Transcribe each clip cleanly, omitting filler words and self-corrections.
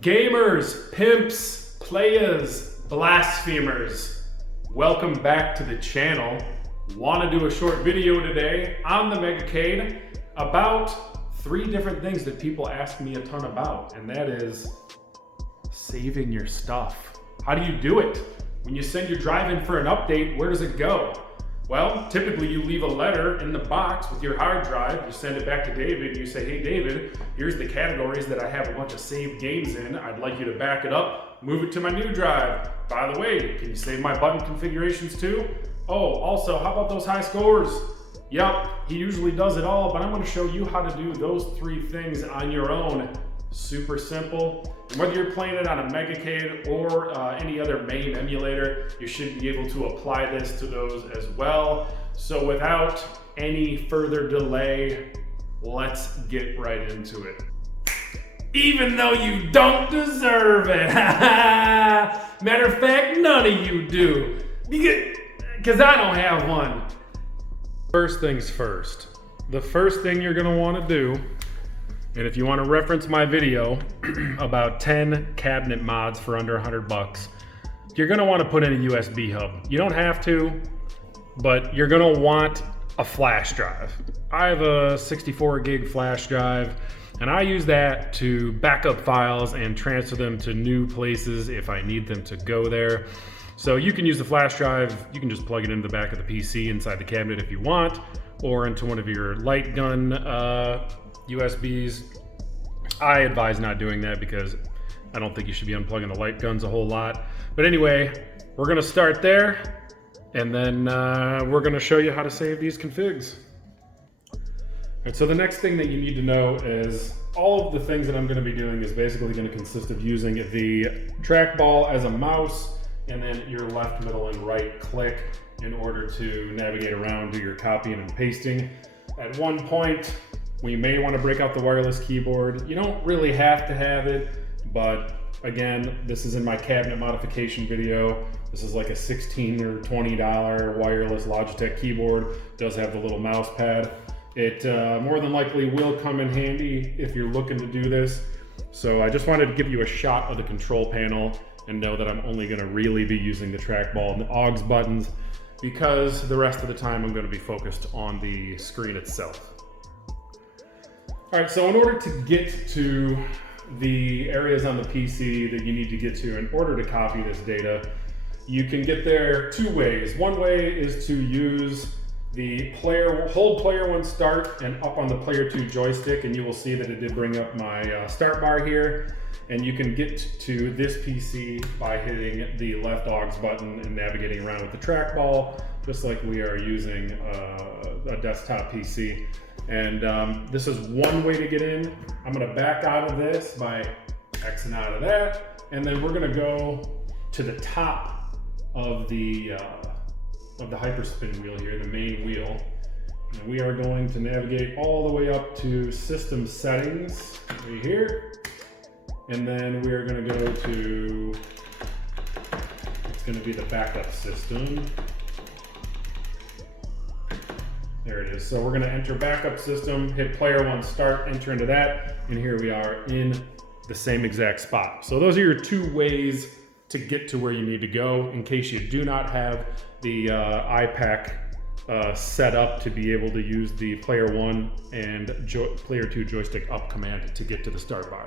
Gamers, pimps, players, blasphemers, welcome back to the channel. Want to do a short video today on the MegaKade about 3 different things that people ask me a ton about, and that is saving your stuff. How do you do it? When you send your drive in for an update, where does it go? Well, typically you leave a letter in the box with your hard drive, you send it back to David, and you say, hey David, here's the categories that I have a bunch of saved games in. I'd like you to back it up, move it to my new drive. By the way, can you save my button configurations too? Oh, also, how about those high scores? Yep, he usually does it all, but I'm gonna show you how to do those 3 things on your own. Super simple. And whether you're playing it on a MegaKade or any other MAME emulator, you should be able to apply this to those as well. So without any further delay, let's get right into it. Even though you don't deserve it. Matter of fact, none of you do. Because I don't have one. First things first. The first thing you're gonna wanna do, and if you want to reference my video about 10 cabinet mods for under $100, you're going to want to put in a USB hub. You don't have to, but you're going to want a flash drive. I have a 64 gig flash drive, and I use that to back up files and transfer them to new places if I need them to go there. So you can use the flash drive, you can just plug it into the back of the PC inside the cabinet if you want, or into one of your light gun USBs. I advise not doing that because I don't think you should be unplugging the light guns a whole lot. But anyway, we're gonna start there, and then we're gonna show you how to save these configs. All right, so the next thing that you need to know is all of the things that I'm gonna be doing is basically gonna consist of using the trackball as a mouse, and then your left, middle, and right click in order to navigate around, do your copying and pasting. At one point, we may want to break out the wireless keyboard. You don't really have to have it, but again, this is in my cabinet modification video. This is like a $16 or $20 wireless Logitech keyboard. It does have the little mouse pad. It more than likely will come in handy if you're looking to do this. So I just wanted to give you a shot of the control panel and know that I'm only going to really be using the trackball and the AUX buttons, because the rest of the time I'm going to be focused on the screen itself. All right, so in order to get to the areas on the PC that you need to get to in order to copy this data, you can get there 2 ways. One way is to use the hold player 1 start and up on the player 2 joystick, and you will see that it did bring up my start bar here. And you can get to this PC by hitting the left AUX button and navigating around with the trackball, just like we are using a desktop PC. And this is one way to get in. I'm gonna back out of this by Xing out of that, and then we're gonna go to the top of the hyperspin wheel here, the main wheel. And we are going to navigate all the way up to system settings right here. And then we are gonna go to, it's gonna be the backup system. There it is. So we're gonna enter backup system, hit player 1 start, enter into that, and here we are in the same exact spot. So those are your 2 ways to get to where you need to go in case you do not have the iPack set up to be able to use the player 1 and player 2 joystick up command to get to the start bar.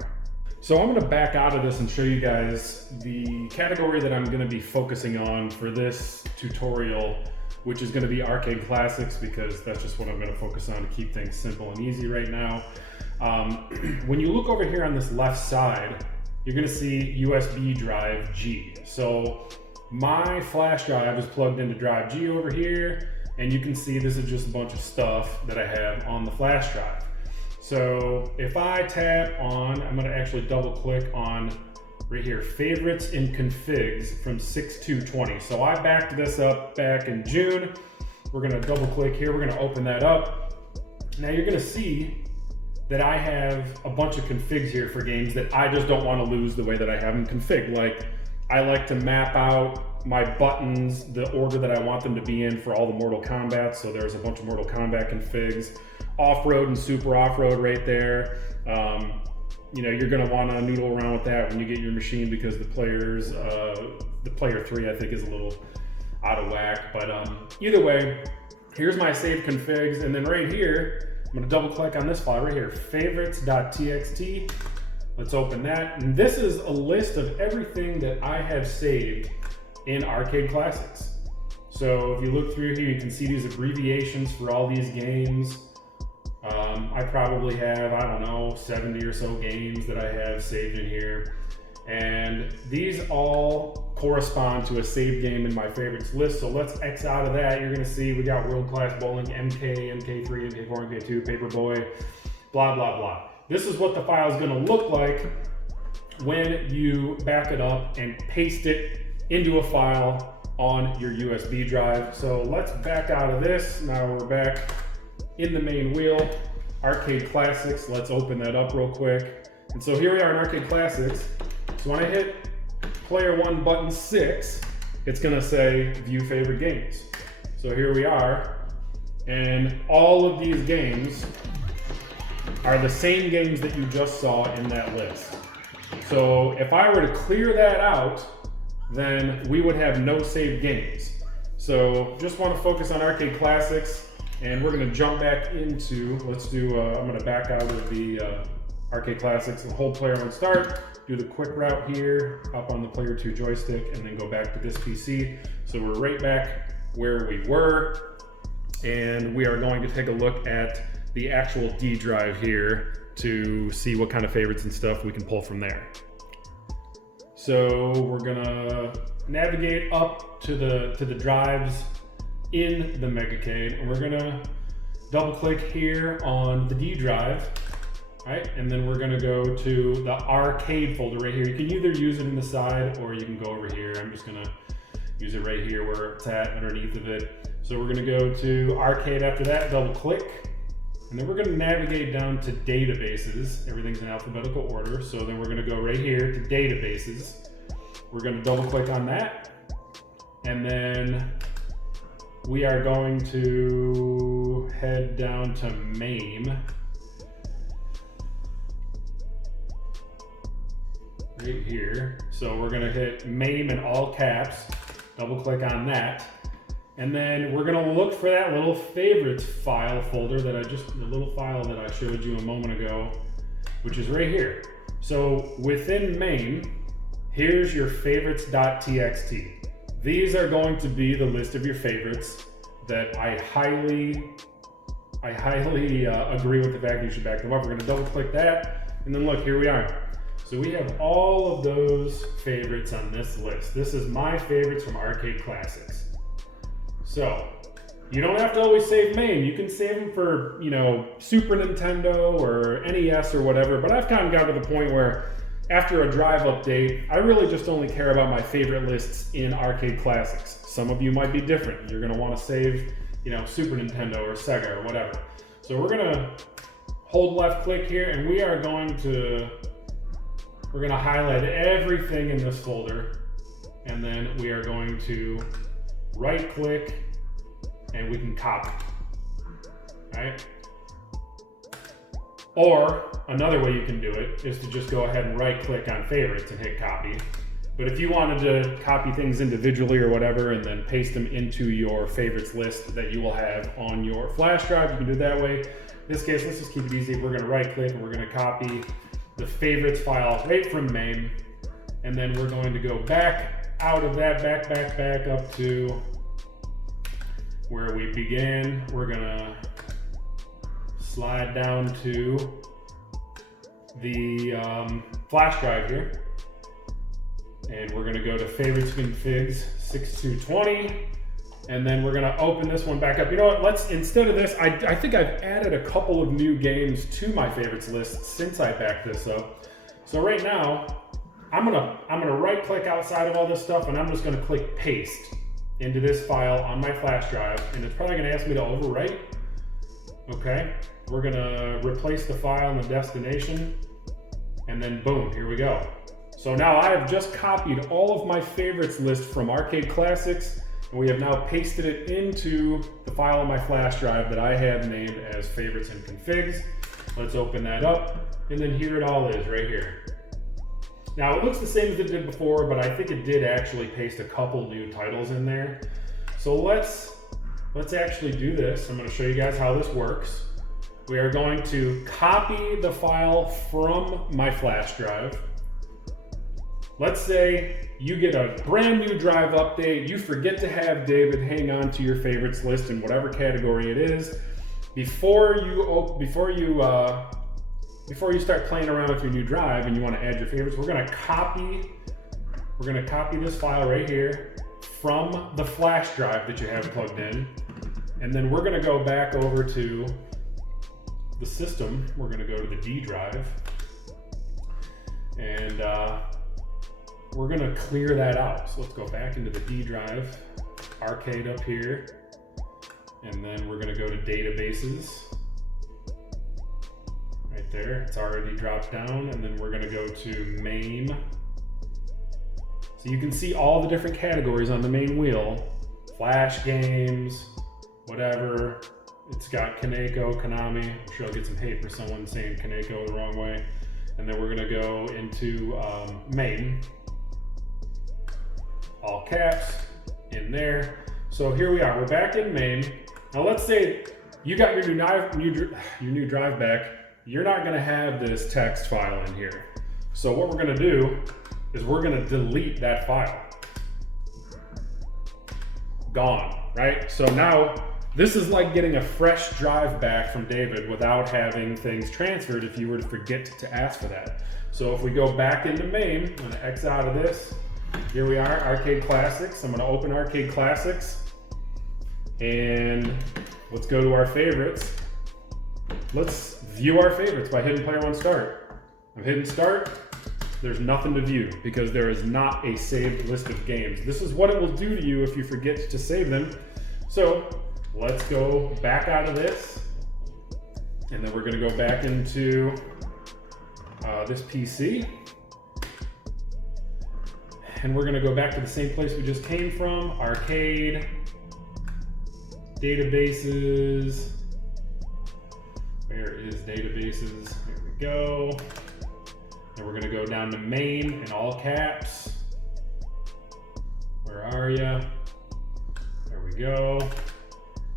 So I'm gonna back out of this and show you guys the category that I'm gonna be focusing on for this tutorial, which is gonna be arcade classics, because that's just what I'm gonna focus on to keep things simple and easy right now. When you look over here on this left side, you're gonna see USB drive G. So my flash drive is plugged into drive G over here, and you can see this is just a bunch of stuff that I have on the flash drive. So if I tap on, I'm gonna actually double click on right here, favorites and configs from 6/2/20. So I backed this up back in June. We're gonna double click here, we're gonna open that up. Now you're gonna see that I have a bunch of configs here for games that I just don't wanna lose the way that I have them configured. Like, I like to map out my buttons, the order that I want them to be in for all the Mortal Kombat. So there's a bunch of Mortal Kombat configs. Off-road and super off-road right there. you're gonna wanna noodle around with that when you get your machine, because the player 3 I think is a little out of whack. But either way, here's my saved configs, and then right here, I'm gonna double click on this file right here, favorites.txt. Let's open that. And this is a list of everything that I have saved in Arcade Classics. So if you look through here, you can see these abbreviations for all these games. I probably have, I don't know, 70 or so games that I have saved in here. And these all correspond to a saved game in my favorites list. So let's X out of that. You're gonna see we got World Class Bowling, MK, MK3, MK4, MK2, Paperboy, blah, blah, blah. This is what the file is gonna look like when you back it up and paste it into a file on your USB drive. So let's back out of this. Now we're back in the main wheel, Arcade Classics. Let's open that up real quick. And so here we are in Arcade Classics. So when I hit player 1 button 6, it's gonna say view favorite games. So here we are, and all of these games are the same games that you just saw in that list. So if I were to clear that out, then we would have no saved games. So just want to focus on Arcade Classics, and we're going to jump back into, I'm going to back out of the Arcade Classics and hold player 1 start, do the quick route here, up on the player 2 joystick, and then go back to this PC. So we're right back where we were, and we are going to take a look at the actual D drive here to see what kind of favorites and stuff we can pull from there. So we're gonna navigate up to the drives in the MegaKade, and we're gonna double click here on the D drive, right? And then we're gonna go to the arcade folder right here. You can either use it in the side or you can go over here. I'm just gonna use it right here where it's at, underneath of it. So we're gonna go to arcade after that, double click. And then we're going to navigate down to databases. Everything's in alphabetical order. So then we're going to go right here to databases. We're going to double click on that. And then we are going to head down to MAME. Right here. So we're going to hit MAME in all caps. Double click on that. And then we're gonna look for that little favorites file folder the little file that I showed you a moment ago, which is right here. So within main, here's your favorites.txt. These are going to be the list of your favorites that I highly agree with the fact that you should back them up. We're gonna double click that, and then look, here we are. So we have all of those favorites on this list. This is my favorites from Arcade Classics. So, you don't have to always save main. You can save them for, Super Nintendo or NES or whatever, but I've kind of got to the point where after a drive update, I really just only care about my favorite lists in Arcade Classics. Some of you might be different. You're gonna want to save, Super Nintendo or Sega or whatever. So we're gonna hold left click here, and we're gonna highlight everything in this folder, and then we are going to right click and we can copy, right? Or another way you can do it is to just go ahead and right click on favorites and hit copy. But if you wanted to copy things individually or whatever and then paste them into your favorites list that you will have on your flash drive, you can do it that way. In this case, let's just keep it easy. We're gonna right click and we're gonna copy the favorites file right from MAME. And then we're going to go back out of that, back up to where we began. We're gonna slide down to the flash drive here, and we're gonna go to favorites configs 6220, and then we're gonna open this one back up. You know what, instead of this, I think I've added a couple of new games to my favorites list since I backed this up. So right now, I'm gonna right click outside of all this stuff, and I'm just gonna click paste into this file on my flash drive, and it's probably gonna ask me to overwrite. Okay, we're gonna replace the file in the destination, and then boom, here we go. So now I have just copied all of my favorites list from Arcade Classics, and we have now pasted it into the file on my flash drive that I have named as favorites and configs. Let's open that up. And then here it all is right here. Now it looks the same as it did before, but I think it did actually paste a couple new titles in there. So let's actually do this. I'm going to show you guys how this works. We are going to copy the file from my flash drive. Let's say you get a brand new drive update. You forget to have David hang on to your favorites list in whatever category it is. Before you start playing around with your new drive and you want to add your favorites, we're going to copy this file right here from the flash drive that you have plugged in, and then we're going to go back over to the system. We're going to go to the D drive, and we're going to clear that out. So let's go back into the D drive, arcade up here, and then we're going to go to databases. Right there, it's already dropped down, and then we're going to go to main. So you can see all the different categories on the main wheel: flash games, whatever. It's got Kaneko, Konami. I'm sure I'll get some hate for someone saying Kaneko the wrong way. And then we're going to go into main, all caps in there. So here we are. We're back in main. Now let's say you got your new drive back. You're not going to have this text file in here. So what we're going to do is we're going to delete that file. Gone, right? So now this is like getting a fresh drive back from David without having things transferred if you were to forget to ask for that. So if we go back into main, I'm going to X out of this. Here we are, Arcade Classics. I'm going to open Arcade Classics, and let's go to our favorites. Let's view our favorites by hitting player one start. I'm hitting start. There's nothing to view because there is not a saved list of games. This is what it will do to you if you forget to save them. So let's go back out of this, and then we're going to go back into this PC, and we're going to go back to the same place we just came from: arcade, databases. Where is databases? Here we go. And we're going to go down to main in all caps. Where are you? There we go.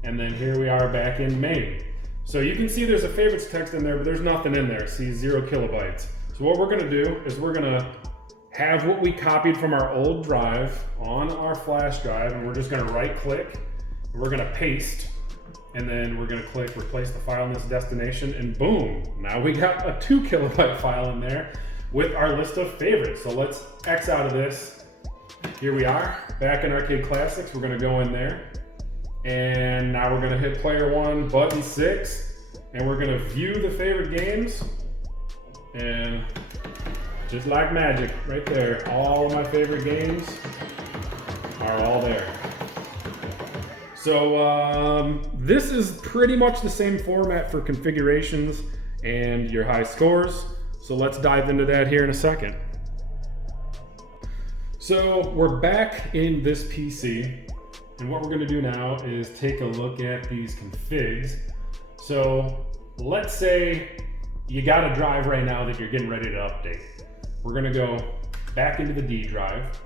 And then here we are back in main. So you can see there's a favorites text in there, but there's nothing in there. See, 0 kilobytes. So what we're going to do is we're going to have what we copied from our old drive on our flash drive, and we're just going to right click, and we're going to paste, and then we're going to click replace the file in this destination, and boom, now we got a 2 kilobyte file in there with our list of favorites. So let's X out of this. Here we are back in Arcade Classics. We're going to go in there, and now we're going to hit player one, button 6, and we're going to view the favorite games, and just like magic, right there, all of my favorite games are all there. So this is pretty much the same format for configurations and your high scores. So let's dive into that here in a second. So we're back in this PC, and what we're going to do now is take a look at these configs. So let's say you got a drive right now that you're getting ready to update. We're going to go back into the D drive.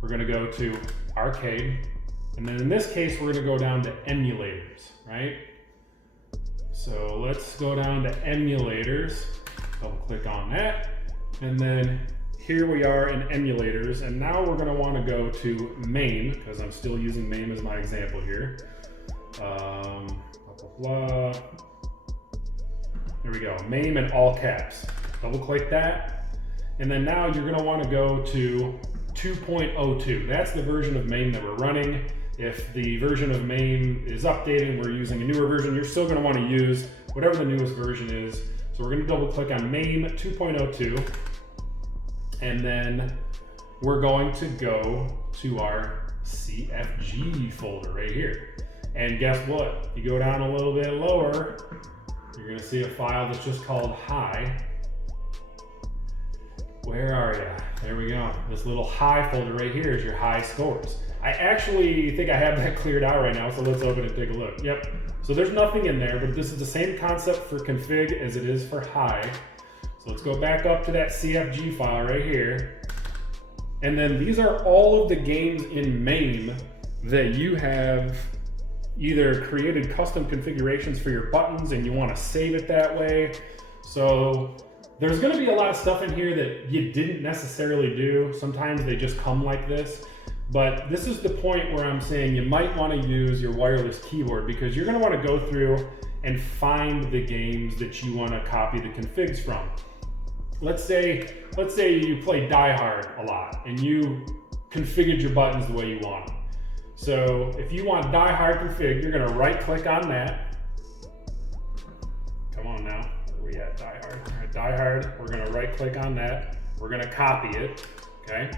We're going to go to arcade. And then in this case, we're going to go down to emulators, right? So let's go down to emulators. Double click on that. And then here we are in emulators. And now we're going to want to go to main, because I'm still using main as my example here. Blah, blah, blah. There we go, main in all caps. Double click that. And then now you're going to want to go to 2.02. That's the version of main that we're running. If the version of main is updated and we're using a newer version, you're still going to want to use whatever the newest version is. So we're going to double click on main 2.02, and then we're going to go to our CFG folder right here. And guess what? If you go down a little bit lower, you're going to see a file that's just called hi. Where are you? There we go. This little high folder right here is your high scores. I actually think I have that cleared out right now, so let's open it and take a look. Yep. So there's nothing in there, but this is the same concept for config as it is for high. So let's go back up to that CFG file right here. And then these are all of the games in MAME that you have either created custom configurations for your buttons and you want to save it that way. So there's going to be a lot of stuff in here that you didn't necessarily do. Sometimes they just come like this. But this is the point where I'm saying you might want to use your wireless keyboard, because you're going to want to go through and find the games that you want to copy the configs from. Let's say you play Die Hard a lot and you configured your buttons the way you want them. So if you want Die Hard config, you're going to right click on that. Come on now, where we at? Die Hard. All right, Die Hard, we're going to right click on that. We're going to copy it, okay?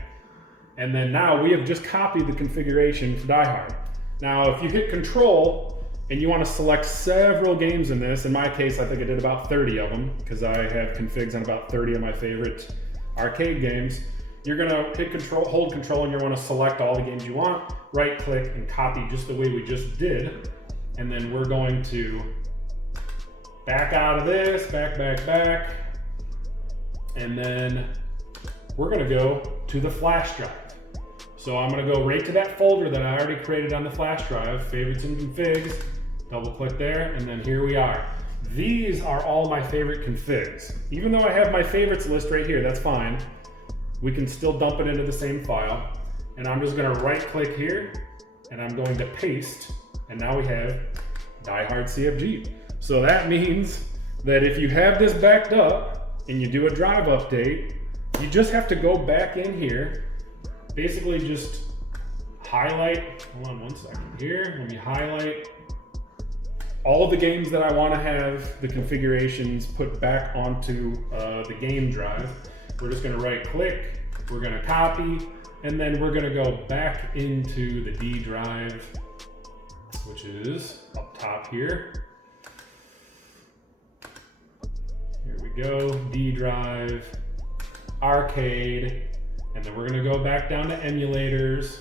And then now we have just copied the configuration for Die Hard. Now, if you hit Control and you want to select several games in this, in my case, I think I did about 30 of them because I have configs on about 30 of my favorite arcade games. You're gonna hit Control, hold Control, and you want to select all the games you want, right click and copy just the way we just did. And then we're going to back out of this, back. And then we're gonna go to the flash drive. So I'm gonna go right to that folder that I already created on the flash drive, favorites and configs, double click there, and then here we are. These are all my favorite configs. Even though I have my favorites list right here, that's fine. We can still dump it into the same file. And I'm just gonna right click here, and I'm going to paste, and now we have Die Hard CFG. So that means that if you have this backed up and you do a drive update, you just have to go back in here, basically just highlight, hold on one second here, let me highlight all of the games that I want to have the configurations put back onto the game drive. We're just going to right click, we're going to copy, and then we're going to go back into the D drive, which is up top here. Here we go, D drive, arcade, and then we're going to go back down to emulators.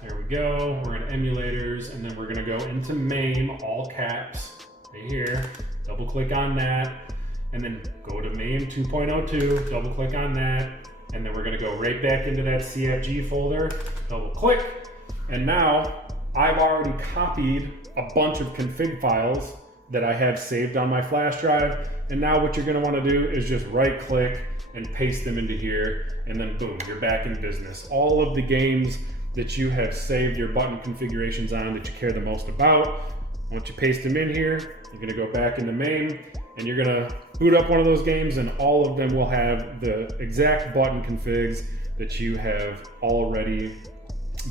There we go, we're in emulators, and then we're gonna go into MAME, all caps, right here, double click on that, and then go to MAME 2.02, double click on that, and then we're gonna go right back into that CFG folder, double click, and now I've already copied a bunch of config files that I have saved on my flash drive, and now what you're gonna wanna do is just right click and paste them into here, and then boom, you're back in business. All of the games that you have saved your button configurations on that you care the most about, once you paste them in here, you're gonna go back into MAME, and you're gonna boot up one of those games, and all of them will have the exact button configs that you have already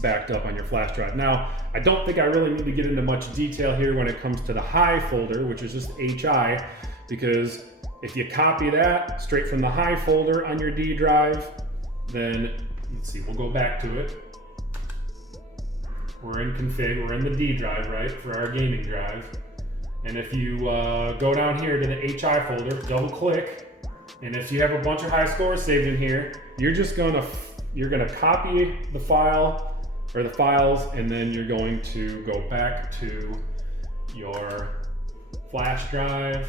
backed up on your flash drive. Now, I don't think I really need to get into much detail here when it comes to the high folder, which is just HI, because if you copy that straight from the high folder on your D drive, then, let's see, we'll go back to it. We're in config, we're in the D drive, right, for our gaming drive. And if you go down here to the HI folder, double click, and if you have a bunch of high scores saved in here, you're gonna copy the file or the files, and then you're going to go back to your flash drive.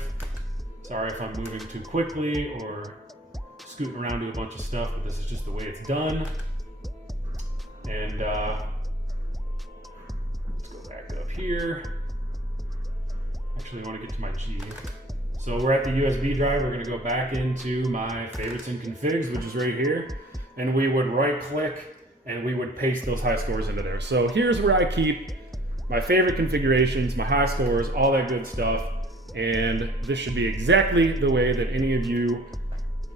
Sorry if I'm moving too quickly or scooting around to a bunch of stuff, but this is just the way it's done. And let's go back up here. Actually, I want to get to my G. So we're at the USB drive. We're going to go back into my favorites and configs, which is right here. And we would right click and we would paste those high scores into there. So here's where I keep my favorite configurations, my high scores, all that good stuff. And this should be exactly the way that any of you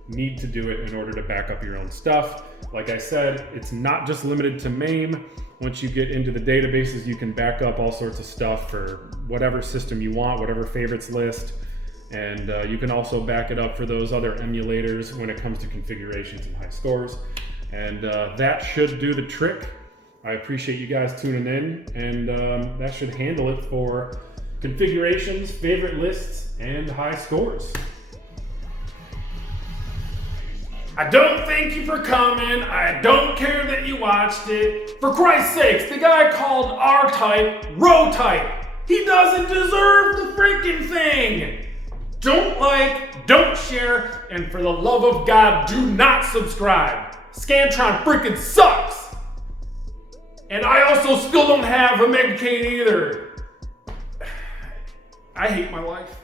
need to do it in order to back up your own stuff. Like I said, it's not just limited to MAME. Once you get into the databases, you can back up all sorts of stuff for whatever system you want, whatever favorites list. And you can also back it up for those other emulators when it comes to configurations and high scores. And that should do the trick. I appreciate you guys tuning in, and that should handle it for configurations, favorite lists, and high scores. I don't thank you for coming. I don't care that you watched it. For Christ's sakes, the guy called R-Type, Row-Type. He doesn't deserve the freaking thing. Don't like, don't share, and for the love of God, do not subscribe. Scantron freaking sucks! And I also still don't have a MegaKade either. I hate my life.